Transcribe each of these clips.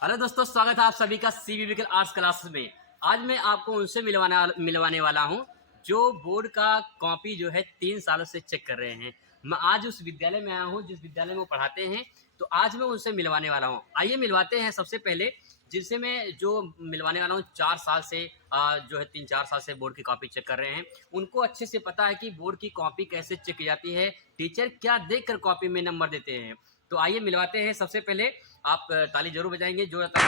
Hello दोस्तों, स्वागत है आप सभी का सीबीबी आर्ट्स क्लासेस में। आज मैं आपको उनसे मिलवाने वाला हूं जो बोर्ड का कॉपी जो है 3 सालों से चेक कर रहे हैं। मैं आज उस विद्यालय में आया हूं जिस विद्यालय में वो पढ़ाते हैं, तो आज मैं उनसे मिलवाने वाला हूं। आइए मिलवाते हैं। सबसे पहले जिनसे मैं जो मिलवाने वाला हूं 4 साल से जो है 3-4 साल से बोर्ड की कॉपी चेक कर रहे हैं। उनको अच्छे से पता है कि बोर्ड की कॉपी कैसे चेक की जाती है, टीचर क्या देख कर कॉपी में नंबर देते हैं। तो आइए मिलवाते हैं। सबसे पहले आप ताली जरूर बजाएंगे जो अच्छा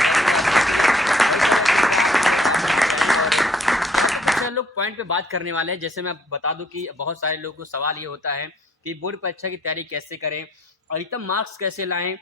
लोग पॉइंट पे बात करने वाले हैं। जैसे मैं बता दूं कि बहुत सारे लोगों को सवाल ये होता है कि बोर्ड परीक्षा की तैयारी कैसे करें, अधिकतम मार्क्स कैसे लाएं,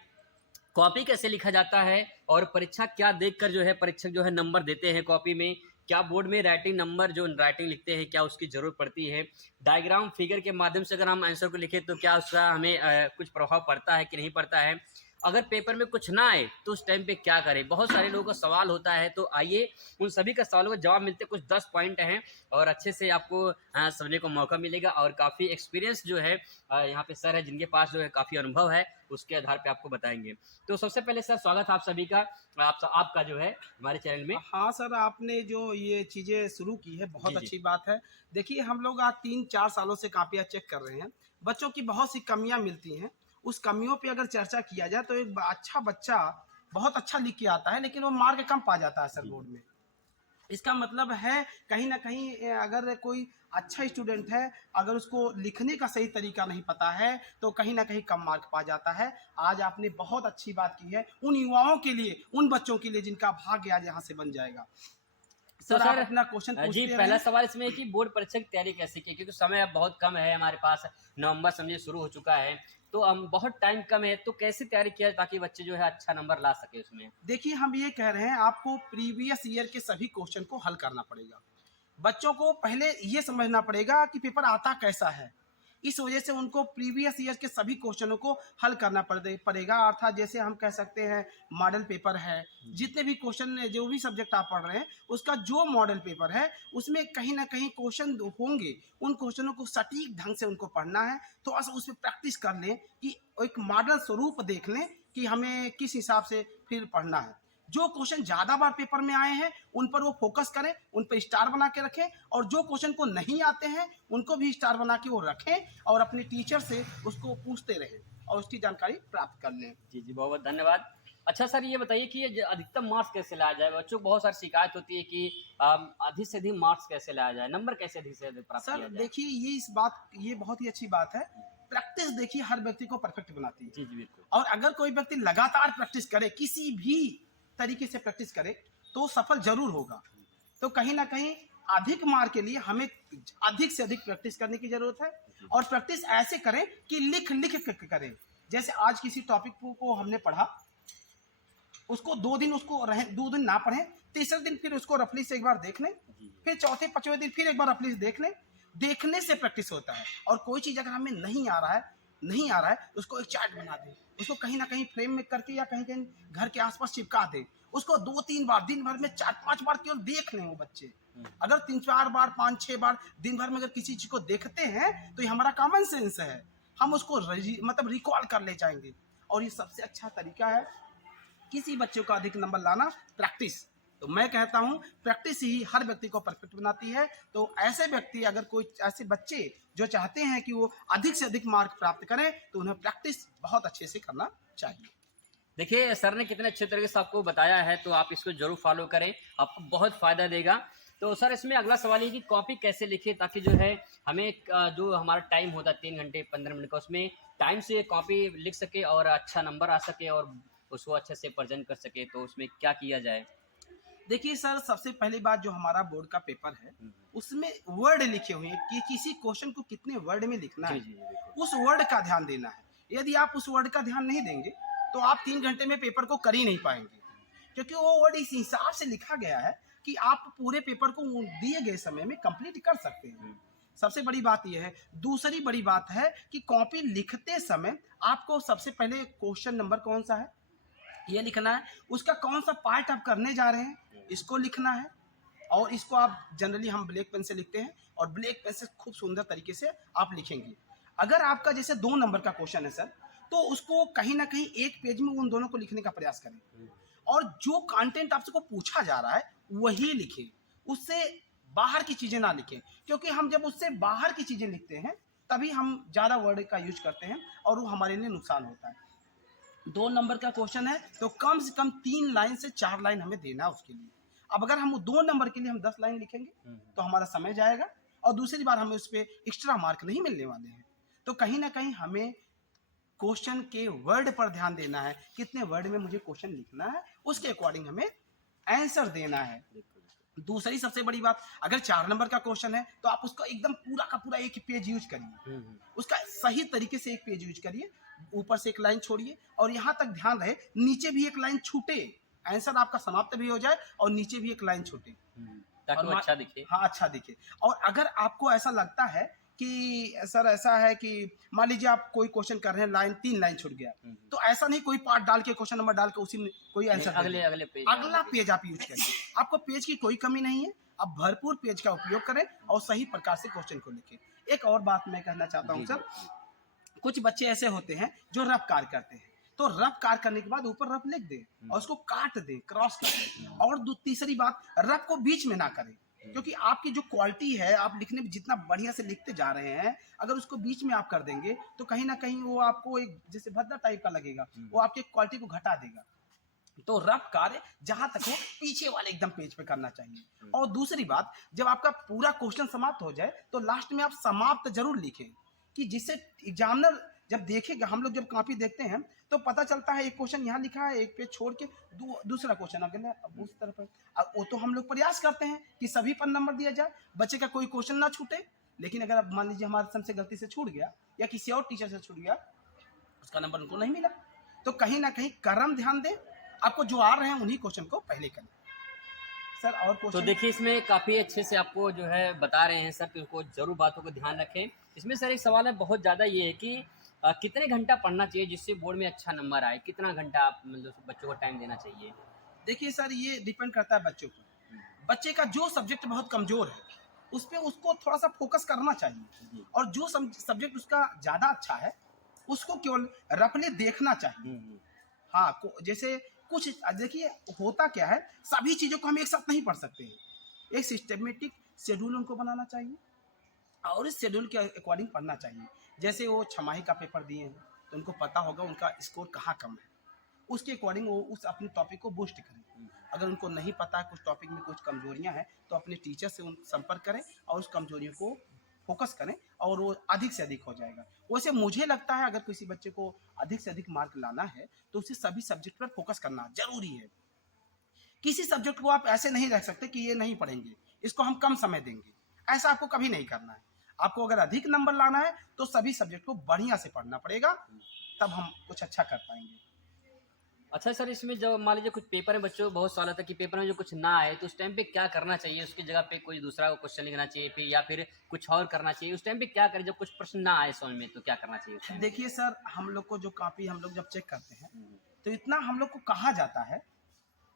कॉपी कैसे लिखा जाता है और परीक्षा क्या देखकर जो है परीक्षक जो है नंबर देते हैं कॉपी में, क्या बोर्ड में राइटिंग नंबर जो राइटिंग लिखते हैं क्या उसकी जरूरत पड़ती है, डायग्राम फिगर के माध्यम से अगर हम आंसर को लिखें तो क्या उसका हमें कुछ प्रभाव पड़ता है कि नहीं पड़ता है, अगर पेपर में कुछ ना आए तो उस टाइम पे क्या करें। बहुत सारे लोगों का सवाल होता है। तो आइए उन सभी का सवालों का जवाब मिलते कुछ 10 पॉइंट हैं और अच्छे से आपको समझने को मौका मिलेगा। और काफ़ी एक्सपीरियंस जो है यहाँ पे सर है जिनके पास जो है काफ़ी अनुभव है, उसके आधार पे आपको बताएंगे। तो सबसे पहले सर स्वागत है आप सभी का, आपका जो है हमारे चैनल में। हाँ सर, आपने जो ये चीज़ें शुरू की है बहुत जी जी अच्छी बात है। देखिए, हम लोग आज 3-4 सालों से कापियाँ चेक कर रहे हैं। बच्चों की बहुत सी कमियाँ मिलती हैं। उस कमियों पे अगर चर्चा किया जाए तो एक अच्छा बच्चा बहुत अच्छा लिख के आता है, लेकिन वो मार्क कम पा जाता है सर जी बोर्ड में। इसका मतलब है कहीं न कहीं अगर कोई अच्छा स्टूडेंट है, अगर उसको लिखने का सही तरीका नहीं पता है, तो कहीं न कहीं कम मार्क पा जाता है। आज आपने बहुत अच्छी बात की है, उन युवाओं के लिए, उन बच्चों के लिए जिनका भाग्य आज यहाँ से बन जाएगा। तो सर, आप सर अपना क्वेश्चन जी पूछते पहला रहें। सवाल इसमें है कि बोर्ड परीक्षा की तैयारी कैसे की, क्योंकि समय अब बहुत कम है हमारे पास। नवंबर समझिए शुरू हो चुका है, तो हम बहुत टाइम कम है, तो कैसे तैयारी किया ताकि बच्चे जो है अच्छा नंबर ला सके उसमें। देखिए, हम ये कह रहे हैं आपको प्रीवियस ईयर के सभी क्वेश्चन को हल करना पड़ेगा। बच्चों को पहले ये समझना पड़ेगा कि पेपर आता कैसा है। इस वजह से उनको प्रीवियस ईयर के सभी क्वेश्चनों को हल करना पड़ेगा। अर्थात जैसे हम कह सकते हैं मॉडल पेपर है, जितने भी क्वेश्चन जो भी सब्जेक्ट आप पढ़ रहे हैं उसका जो मॉडल पेपर है उसमें कहीं ना कहीं क्वेश्चन होंगे। उन क्वेश्चनों को सटीक ढंग से उनको पढ़ना है। थोड़ा सा उस पर प्रैक्टिस कर लें कि एक मॉडल स्वरूप देख लें कि हमें किस हिसाब से फिर पढ़ना है। जो क्वेश्चन ज़्यादा बार पेपर में आए हैं उन पर वो फोकस करें, उन पर स्टार बना के रखें, और जो क्वेश्चन को नहीं आते हैं उनको भी स्टार बना के वो रखें और अपने टीचर से उसको पूछते रहें और उसकी जानकारी प्राप्त कर लें। जी जी, बहुत बहुत धन्यवाद। अच्छा सर ये बताइए कि ये अधिकतम मार्क्स कैसे लाया जाए। बच्चों को बहुत सारी शिकायत होती है कि अधिक से अधिक मार्क्स कैसे लाया जाए, नंबर कैसे अधिक से अधिक प्राप्त सर किया जाए। देखिए, ये बहुत ही अच्छी बात है। प्रैक्टिस देखिए हर व्यक्ति को परफेक्ट बनाती है। जी जी बिल्कुल। और अगर कोई व्यक्ति लगातार प्रैक्टिस करे, किसी भी तरीके से प्रैक्टिस करे, तो सफल जरूर होगा। तो कहीं ना कहीं अधिक मार्क के लिए हमें अधिक से अधिक प्रैक्टिस करने की जरूरत है। और प्रैक्टिस ऐसे करें कि लिख लिख के करें। जैसे आज किसी टॉपिक को हमने पढ़ा, उसको 2 दिन उसको रहे, 2 दिन ना पढ़ें, तीसरे दिन फिर उसको रफली से एक बार देख लें, फिर चौथे पांचवें दिन फिर एक बार रफली से देख लें। देखने से प्रैक्टिस होता है। और कोई चीज अगर हमें नहीं आ रहा है तो उसको एक चार्ट बना दें, उसको कहीं ना कहीं फ्रेम में करके या कहीं कहीं घर के आसपास चिपका दें। उसको 2-3 बार दिन भर में 4-5 बार केवल देख लें वो बच्चे। अगर 3-4 बार 5-6 बार दिन भर में अगर किसी चीज को देखते हैं तो ये हमारा कॉमन सेंस है। हम उसको मतलब रिकॉल कर ले जाएंगे। और ये सबसे अच्छा तरीका है किसी बच्चे को अधिक नंबर लाना, प्रैक्टिस। तो मैं कहता हूं प्रैक्टिस ही हर व्यक्ति को परफेक्ट बनाती है। तो ऐसे व्यक्ति, अगर कोई ऐसे बच्चे जो चाहते हैं कि वो अधिक से अधिक मार्क प्राप्त करें, तो उन्हें प्रैक्टिस बहुत अच्छे से करना चाहिए। देखिए सर ने कितने अच्छे तरीके से आपको बताया है, तो आप इसको जरूर फॉलो करें, आपको बहुत फ़ायदा देगा। तो सर इसमें अगला सवाल ये कि कॉपी कैसे लिखें ताकि जो है हमें जो हमारा टाइम होता है 3 घंटे 15 मिनट का, उसमें टाइम से कॉपी लिख सके और अच्छा नंबर आ सके और उसको अच्छे से प्रेजेंट कर सके, तो उसमें क्या किया जाए। देखिए सर, सबसे पहली बात, जो हमारा बोर्ड का पेपर है उसमें वर्ड लिखे हुए हैं कि किसी क्वेश्चन को कितने वर्ड में लिखना जी है। जी जी बिल्कुल। उस वर्ड का ध्यान देना है। यदि आप उस वर्ड का ध्यान नहीं देंगे तो आप 3 घंटे में पेपर को कर ही नहीं पाएंगे, क्योंकि वो वर्ड इस हिसाब से लिखा गया है कि आप पूरे पेपर को दिए गए समय में कंप्लीट कर सकते हैं। सबसे बड़ी बात यह है। दूसरी बड़ी बात है कि कॉपी लिखते समय आपको सबसे पहले क्वेश्चन नंबर कौन सा है ये लिखना है, उसका कौन सा पार्ट आप करने जा रहे हैं इसको लिखना है। और इसको आप जनरली हम ब्लैक पेन से लिखते हैं और ब्लैक पेन से खूब सुंदर तरीके से आप लिखेंगे। अगर आपका जैसे 2 नंबर का क्वेश्चन है सर, तो उसको कहीं ना कहीं एक पेज में उन दोनों को लिखने का प्रयास करें और जो कंटेंट आपसे को पूछा जा रहा है वही लिखें, उससे बाहर की चीजें ना लिखें, क्योंकि हम जब उससे बाहर की चीजें लिखते हैं तभी हम ज्यादा वर्ड का यूज करते हैं और वो हमारे लिए नुकसान होता है। 2 नंबर का क्वेश्चन है तो कम से कम 3 लाइन से 4 लाइन हमें देना है उसके लिए। अब अगर हम 2 नंबर के लिए हम 10 लाइन लिखेंगे तो हमारा समय जाएगा और दूसरी बार हमें उस पर एक्स्ट्रा मार्क नहीं मिलने वाले हैं। तो कहीं ना कहीं हमें क्वेश्चन के वर्ड पर ध्यान देना है, कितने वर्ड में मुझे क्वेश्चन लिखना है, उसके अकॉर्डिंग हमें आंसर देना है। दूसरी सबसे बड़ी बात, अगर 4 नंबर का क्वेश्चन है तो आप उसका एकदम पूरा का पूरा एक पेज यूज करिए, उसका सही तरीके से एक पेज यूज करिए, ऊपर से एक लाइन छोड़िए और यहाँ तक ध्यान रहे नीचे भी एक लाइन छूटे, आंसर आपका समाप्त भी हो जाए और नीचे भी एक लाइन छूटे ताकि वो अच्छा दिखे। हाँ, अच्छा दिखे। और अगर आपको ऐसा लगता है कि सर ऐसा है कि मान लीजिए आप कोई क्वेश्चन कर रहे हैं, लाइन 3 लाइन छूट गया, तो ऐसा नहीं कोई पार्ट डाल के क्वेश्चन नंबर डाल के उसी में कोई आंसर अगला पेज आप यूज करिए। आपको पेज की कोई कमी नहीं है, आप भरपूर पेज का उपयोग करें और सही प्रकार से क्वेश्चन को लिखें। एक और बात मैं कहना चाहता हूँ सर, कुछ बच्चे ऐसे होते हैं जो रफ कार्य करते हैं, तो रफ कार्य करने के बाद ऊपर रफ लिख दें और उसको काट दें, क्रॉस कर दें। और तीसरी बात, रफ को बीच में ना करें, क्योंकि आपकी जो क्वालिटी है, आप लिखने में जितना बढ़िया से लिखते जा रहे हैं, अगर उसको बीच में आप कर देंगे तो कहीं ना कहीं वो आपको एक जैसे भद्दा टाइप का लगेगा, वो आपकी क्वालिटी को घटा देगा। तो रफ कार्य जहां तक हो पीछे वाले एकदम पेज पे करना चाहिए। और दूसरी बात, जब आपका पूरा क्वेश्चन समाप्त हो जाए तो लास्ट में आप समाप्त जरूर लिखें, कि जिससे एग्जामिनर जब देखेगा, हम लोग जब कॉपी देखते हैं तो पता चलता है एक क्वेश्चन यहाँ लिखा है, एक पेज छोड़ के दूसरा क्वेश्चन अगले उस तरफ है। अब वो तो हम लोग प्रयास करते हैं कि सभी पर नंबर दिया जाए, बच्चे का कोई क्वेश्चन ना छूटे। लेकिन अगर अब मान लीजिए हमारे हमसे गलती से छूट गया या किसी और टीचर से छूट गया, उसका नंबर उनको नहीं मिला, तो कहीं ना कहीं कर्म ध्यान दें, आपको जो आ रहे हैं उन्हीं क्वेश्चन को पहले करें। सर और तो देखिए इसमें काफ़ी अच्छे से आपको जो है बता रहे हैं सर कि उनको जरूर बातों को ध्यान रखें। इसमें सर एक सवाल है बहुत ज़्यादा, ये है कि कितने घंटा पढ़ना चाहिए जिससे बोर्ड में अच्छा नंबर आए? कितना घंटा आप मतलब बच्चों को टाइम देना चाहिए? देखिए सर, ये डिपेंड करता है बच्चों पर। बच्चे का जो सब्जेक्ट बहुत कमजोर है उस पर उसको थोड़ा सा फोकस करना चाहिए, और जो सब्जेक्ट उसका ज़्यादा अच्छा है उसको केवल रफली देखना चाहिए। हाँ, जैसे कुछ देखिए होता क्या है, सभी चीज़ों को हम एक साथ नहीं पढ़ सकते हैं। एक सिस्टमेटिक शेड्यूल उनको बनाना चाहिए और इस शेड्यूल के अकॉर्डिंग पढ़ना चाहिए। जैसे वो छमाही का पेपर दिए हैं तो उनको पता होगा उनका स्कोर कहाँ कम है, उसके अकॉर्डिंग वो उस अपने टॉपिक को बूस्ट करें। अगर उनको नहीं पता है, कुछ टॉपिक में कुछ कमजोरियां हैं, तो अपने टीचर से उन संपर्क करें और उस कमजोरियों को फोकस करें और वो अधिक से अधिक हो जाएगा। वैसे मुझे लगता है अगर किसी बच्चे को अधिक से अधिक मार्क लाना है तो उसे सभी सब्जेक्ट पर फोकस करना जरूरी है। किसी सब्जेक्ट को आप ऐसे नहीं रख सकते कि ये नहीं पढ़ेंगे, इसको हम कम समय देंगे, ऐसा आपको कभी नहीं करना है। आपको अगर अधिक नंबर लाना है तो सभी सब्जेक्ट को बढ़िया से पढ़ना पड़ेगा, तब हम कुछ अच्छा कर पाएंगे। अच्छा सर, इसमें जब मान लीजिए कुछ पेपर में बच्चों को बहुत सवाल आता है कि पेपर में जो कुछ ना आए तो उस टाइम पे क्या करना चाहिए? उसकी जगह पे कोई दूसरा क्वेश्चन लिखना चाहिए फिर, या फिर कुछ और करना चाहिए? उस टाइम पे क्या करें जब कुछ प्रश्न ना आए समझ में, तो क्या करना चाहिए उस टाइम पे? देखिए सर, हम लोग को जो कॉपी हम लोग जब चेक करते हैं तो इतना हम लोग को कहा जाता है,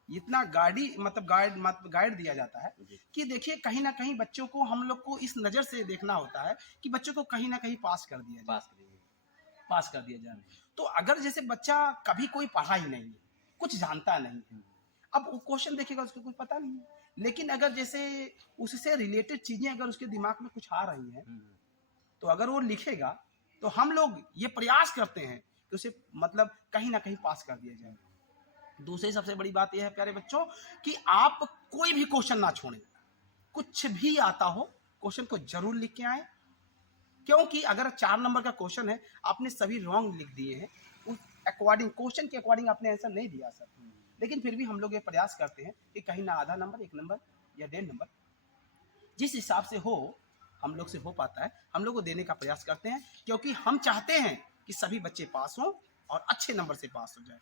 इतना गाइड दिया जाता है कि देखिए कहीं ना कहीं बच्चों को हम लोग को इस नज़र से देखना होता है कि बच्चों को कहीं ना कहीं पास कर दिया जाए। तो अगर जैसे बच्चा कभी कोई पढ़ा ही नहीं है, कुछ जानता नहीं है, अब वो क्वेश्चन देखेगा उसको कुछ पता नहीं है, लेकिन अगर जैसे उससे रिलेटेड चीजें अगर उसके दिमाग में कुछ आ रही हैं तो अगर वो लिखेगा तो हम लोग ये प्रयास करते हैं कि उसे मतलब कहीं ना कहीं पास कर दिया जाए। दूसरी सबसे बड़ी बात यह है प्यारे बच्चों कि आप कोई भी क्वेश्चन ना छोड़ें, कुछ भी आता हो क्वेश्चन को जरूर लिख के आए, क्योंकि अगर 4 नंबर का क्वेश्चन है, आपने सभी रॉन्ग लिख दिए हैं, उस अकॉर्डिंग क्वेश्चन के अकॉर्डिंग आपने आंसर नहीं दिया सर, लेकिन फिर भी हम लोग ये प्रयास करते हैं कि कहीं ना आधा नंबर, 1 नंबर या 1.5 नंबर जिस हिसाब से हो हम लोग से हो पाता है हम लोग को देने का प्रयास करते हैं, क्योंकि हम चाहते हैं कि सभी बच्चे पास हों और अच्छे नंबर से पास हो जाए।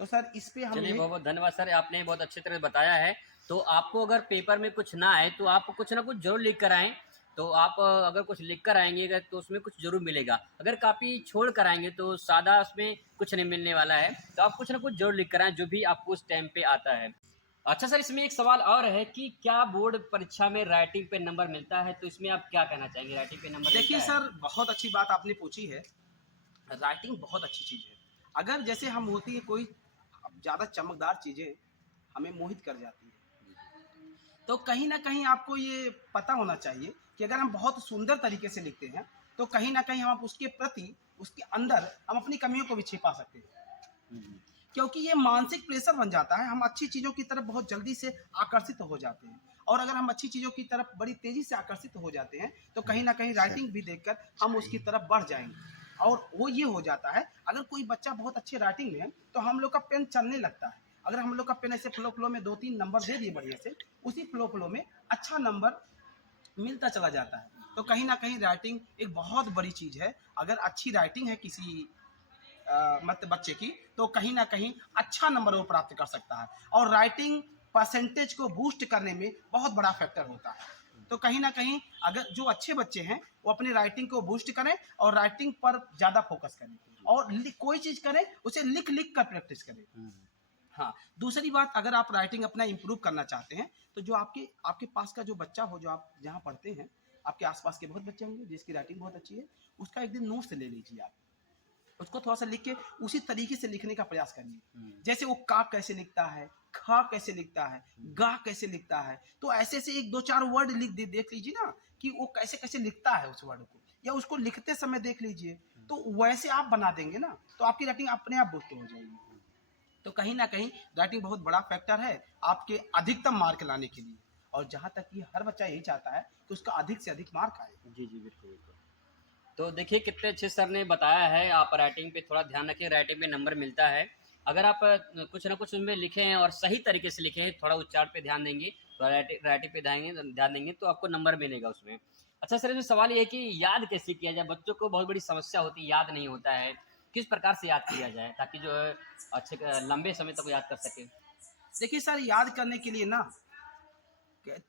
तो सर इस पे हम चलिए बहुत बहुत धन्यवाद सर, आपने बहुत अच्छी तरह बताया है। तो आपको अगर पेपर में कुछ ना आए तो आप कुछ ना कुछ जरूर लिख कर आएँ। तो आप अगर कुछ लिख कर आएंगे तो उसमें कुछ जरूर मिलेगा, अगर कापी छोड़ कर आएंगे तो सादा उसमें कुछ नहीं मिलने वाला है। तो आप कुछ ना कुछ जरूर लिख कर आएँ जो भी आपको उस टाइम पे आता है। अच्छा सर, इसमें एक सवाल और है कि क्या बोर्ड परीक्षा में राइटिंग पे नंबर मिलता है? तो इसमें आप क्या कहना चाहेंगे, राइटिंग पे नंबर देखिए मिलता है? सर, बहुत अच्छी बात आपने पूछी है। राइटिंग बहुत अच्छी चीज़ है। अगर जैसे हम होती है कोई ज़्यादा चमकदार चीज़ें हमें मोहित कर जाती है, तो कहीं ना कहीं आपको ये पता होना चाहिए कि अगर हम बहुत सुंदर तरीके से लिखते हैं तो कहीं ना कहीं हम उसके प्रति, उसके अंदर हम अपनी कमियों को भी छिपा सकते हैं, क्योंकि ये मानसिक प्रेशर बन जाता है। हम अच्छी चीज़ों की तरफ बहुत जल्दी से आकर्षित हो जाते हैं, और अगर हम अच्छी चीज़ों की तरफ बड़ी तेज़ी से आकर्षित हो जाते हैं तो कहीं ना कहीं राइटिंग भी देखकर हम उसकी तरफ बढ़ जाएंगे। और वो ये हो जाता है, अगर कोई बच्चा बहुत अच्छे राइटिंग में है तो हम लोग का पेन चलने लगता है। अगर हम लोग का पेन ऐसे फ्लो फ्लो में 2-3 नंबर दे दिए बढ़िया से, उसी फ्लो फ्लो में अच्छा नंबर मिलता चला जाता है। तो कहीं ना कहीं राइटिंग एक बहुत बड़ी चीज़ है। अगर अच्छी राइटिंग है किसी मतलब बच्चे की, तो कहीं ना कहीं अच्छा नंबर वो प्राप्त कर सकता है, और राइटिंग परसेंटेज को बूस्ट करने में बहुत बड़ा फैक्टर होता है। तो कहीं ना कहीं अगर जो अच्छे बच्चे हैं वो अपनी राइटिंग को बूस्ट करें और राइटिंग पर ज़्यादा फोकस करें, और कोई चीज़ करें उसे लिख लिख कर प्रैक्टिस करें। हाँ, दूसरी बात, अगर आप राइटिंग अपना इम्प्रूव करना चाहते हैं तो जो आपके आपके पास का जो बच्चा हो, जो आप जहाँ पढ़ते हैं, आपके आसपास के बहुत बच्चे होंगे जिसकी राइटिंग बहुत अच्छी है, उसका एक दिन नोट्स ले लीजिए आप, उसको थोड़ा सा लिख के उसी तरीके से लिखने का प्रयास करिए। जैसे वो का कैसे लिखता है, खा कैसे लिखता है, गा कैसे लिखता है, तो ऐसे से 1-2-4 वर्ड देख लीजिए ना कि वो कैसे कैसे लिखता है उस वर्ड को, या उसको लिखते समय देख लीजिए। तो वैसे आप बना देंगे ना तो आपकी राइटिंग अपने आप बूस्ट हो जाएगी। तो कहीं ना कहीं राइटिंग बहुत बड़ा फैक्टर है आपके अधिकतम मार्क लाने के लिए, और जहाँ तक कि हर बच्चा यही चाहता है कि उसका अधिक से अधिक मार्क आए। जी जी, बिल्कुल बिल्कुल। तो देखिए कितने अच्छे सर ने बताया है, आप राइटिंग पे थोड़ा ध्यान रखें, राइटिंग पे नंबर मिलता है। अगर आप कुछ ना कुछ उनमें लिखे हैं और सही तरीके से लिखे हैं, थोड़ा उच्चारण पे ध्यान देंगे, तो राइटिंग पे ध्यान देंगे तो आपको नंबर मिलेगा उसमें। अच्छा सर, इसमें सवाल ये है कि याद कैसे किया जाए? बच्चों को बहुत बड़ी समस्या होती है, याद नहीं होता है। किस प्रकार से याद किया जाए ताकि जो है अच्छे लंबे समय तक याद कर सके? देखिए सर, याद करने के लिए ना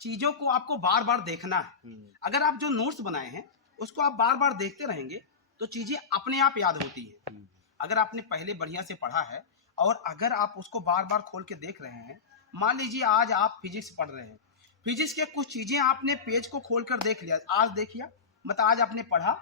चीज़ों को आपको बार बार देखना है। अगर आप जो नोट्स बनाए हैं उसको आप बार बार देखते रहेंगे तो चीज़ें अपने आप याद होती है। अगर आपने पहले बढ़िया से पढ़ा है और अगर आप उसको बार बार खोल के देख रहे हैं, मान लीजिए आज आप फिजिक्स पढ़ रहे हैं, फिजिक्स के कुछ चीज़ें आपने पेज को खोल कर देख लिया, आज देखिए, मतलब आज आपने पढ़ा,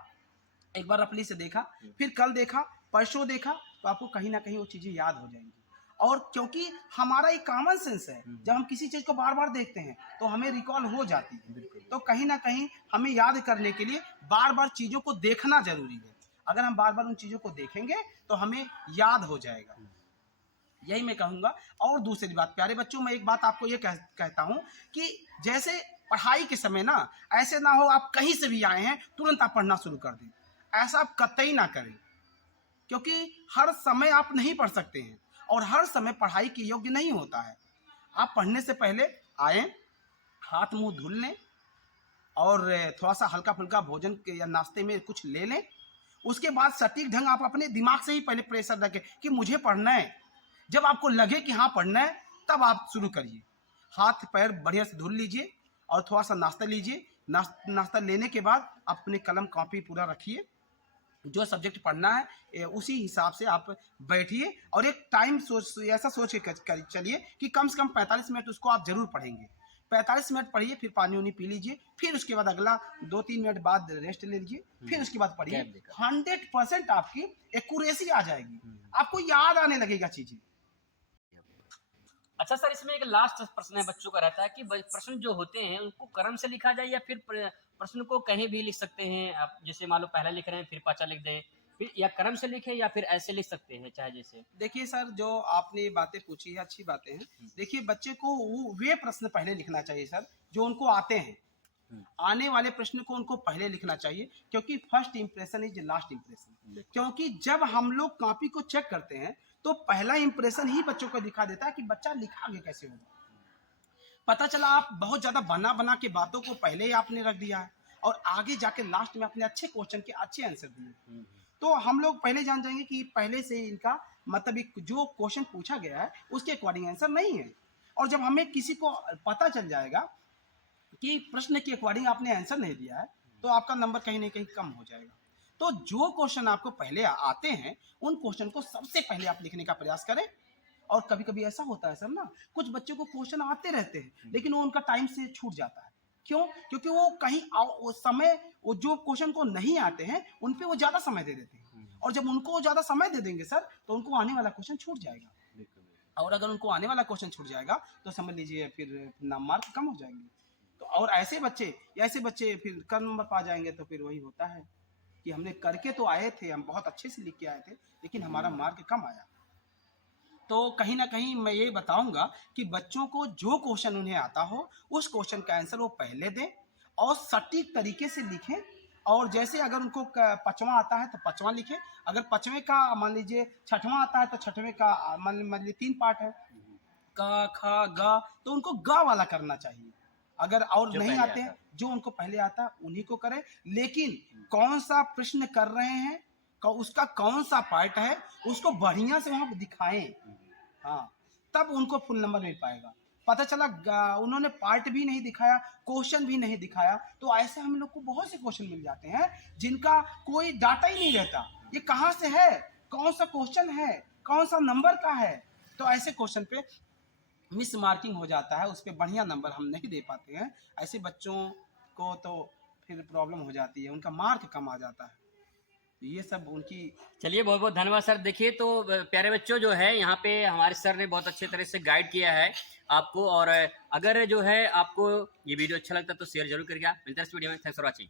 एक बार रफली से देखा, फिर कल देखा, परसों देखा, तो आपको कहीं ना कहीं वो चीज़ें याद हो जाएंगी। और क्योंकि हमारा एक कॉमन सेंस है, जब हम किसी चीज़ को बार बार देखते हैं तो हमें रिकॉल हो जाती है। तो कहीं ना कहीं हमें याद करने के लिए बार बार चीज़ों को देखना जरूरी है। अगर हम बार बार उन चीज़ों को देखेंगे तो हमें याद हो जाएगा, यही मैं कहूँगा। और दूसरी बात, प्यारे बच्चों, मैं एक बात आपको ये कहता हूँ कि जैसे पढ़ाई के समय ना ऐसे ना हो आप कहीं से भी आए हैं तुरंत आप पढ़ना शुरू कर दें, ऐसा आप कतई ना करें, क्योंकि हर समय आप नहीं पढ़ सकते हैं और हर समय पढ़ाई के योग्य नहीं होता है। आप पढ़ने से पहले आए, हाथ मुंह धुल लें और थोड़ा सा हल्का फुल्का भोजन के या नाश्ते में कुछ ले लें। उसके बाद सटीक ढंग आप अपने दिमाग से ही पहले प्रेशर रखें कि मुझे पढ़ना है। जब आपको लगे कि हाँ पढ़ना है तब आप शुरू करिए। हाथ पैर बढ़िया से धुल लीजिए और थोड़ा सा नाश्ता लीजिए। नाश्ता लेने के बाद अपने कलम कॉपी पूरा रखिए, जो सब्जेक्ट पढ़ना है उसी हिसाब से आप बैठिए और एक टाइम ऐसा सोच के चलिए कि कम से कम 45 मिनट उसको आप जरूर पढ़ेंगे। 45 मिनट पढ़िए, फिर पानी उनी पी लीजिए, फिर उसके बाद अगला 2-3 मिनट बाद रेस्ट ले लीजिए, फिर उसके बाद पढ़िए। 100% आपकी एक्यूरेसी आ जाएगी, आपको याद आने लगेगा चीजें। अच्छा सर, इसमें एक लास्ट प्रश्न है बच्चों का रहता है कि प्रश्न जो होते हैं उनको क्रम से लिखा जाए या फिर प्रश्न को कहीं भी लिख सकते हैं आप? जैसे मान लो पहला लिख रहे हैं फिर पांचा लिख दें, फिर या क्रम से लिखें या फिर ऐसे लिख सकते हैं चाहे जैसे? देखिए सर, जो आपने बातें पूछी है अच्छी बातें हैं। देखिए बच्चे को वे प्रश्न पहले लिखना चाहिए सर जो उनको आते हैं। आने वाले प्रश्न को उनको पहले लिखना चाहिए, क्योंकि first impression is last impression. क्योंकि जब हम लोग कॉपी को चेक करते हैं तो पहला इंप्रेशन ही बच्चों को दिखा देता है कि बच्चा लिखा आगे कैसे होगा। पता चला आप बहुत ज्यादा बना बना के बातों को पहले ही आपने रख दिया है और आगे जाके लास्ट में अपने अच्छे क्वेश्चन के अच्छे आंसर दिए, तो हम लोग पहले जान जाएंगे कि पहले से इनका मतलब एक जो क्वेश्चन पूछा गया है उसके अकॉर्डिंग आंसर नहीं है। और जब हमें किसी को पता चल जाएगा कि प्रश्न के अकॉर्डिंग आपने आंसर नहीं दिया है तो आपका नंबर कहीं ना कहीं कम हो जाएगा। तो जो क्वेश्चन आपको पहले आते हैं उन क्वेश्चन को सबसे पहले आप लिखने का प्रयास करें। और कभी कभी ऐसा होता है सर ना, कुछ बच्चों को क्वेश्चन आते रहते हैं लेकिन वो उनका टाइम से छूट जाता है। क्यों? क्योंकि वो कहीं वो समय वो जो क्वेश्चन को नहीं आते हैं उन पे वो ज़्यादा समय दे देते हैं और जब उनको ज़्यादा समय दे देंगे सर तो उनको आने वाला क्वेश्चन छूट जाएगा, और अगर उनको आने वाला क्वेश्चन छूट जाएगा तो समझ लीजिए फिर नाम मार्क कम हो जाएंगे। तो और ऐसे बच्चे फिर कम नंबर पा जाएंगे, तो फिर वही होता है कि हमने करके तो आए थे, हम बहुत अच्छे से लिख के आए थे, लेकिन हमारा मार्क कम आया। तो कहीं ना कहीं मैं ये बताऊंगा कि बच्चों को जो क्वेश्चन उन्हें आता हो उस क्वेश्चन का आंसर वो पहले दें और सटीक तरीके से लिखें। और जैसे अगर उनको पांचवा आता है तो पांचवा लिखें, अगर पांचवें का मान लीजिए छठवां आता है तो छठवें का मान लीजिए 3 पार्ट है, क ख ग, तो उनको ग वाला करना चाहिए। अगर और जो नहीं पहले आते हैं, आता जो उनको पहले आता है उन्हीं को करें, लेकिन कौन सा प्रश्न कर रहे हैं, उसका कौन सा पार्ट है, उसको बढ़िया से वहां दिखाएं। हाँ, तब उनको फुल नंबर मिल पाएगा। पता चला उन्होंने पार्ट भी नहीं दिखाया, क्वेश्चन भी नहीं दिखाया, तो ऐसे हम लोग को बहुत से क्वेश्चन मिल जाते हैं जिनका कोई डाटा ही नहीं रहता, ये कहाँ से है, कौन सा क्वेश्चन है, कौन सा नंबर का है। तो ऐसे क्वेश्चन पे मिस मार्किंग हो जाता है, उस पर बढ़िया नंबर हम नहीं दे पाते हैं। ऐसे बच्चों को तो फिर प्रॉब्लम हो जाती है, उनका मार्क कम आ जाता है। ये सब उनकी। चलिए, बहुत बहुत धन्यवाद सर। देखिए तो प्यारे बच्चों, जो है यहाँ पे हमारे सर ने बहुत अच्छे तरह से गाइड किया है आपको, और अगर जो है आपको ये वीडियो अच्छा लगता है तो शेयर जरूर करिएगा। मिलते हैं इस वीडियो में। Thanks for watching.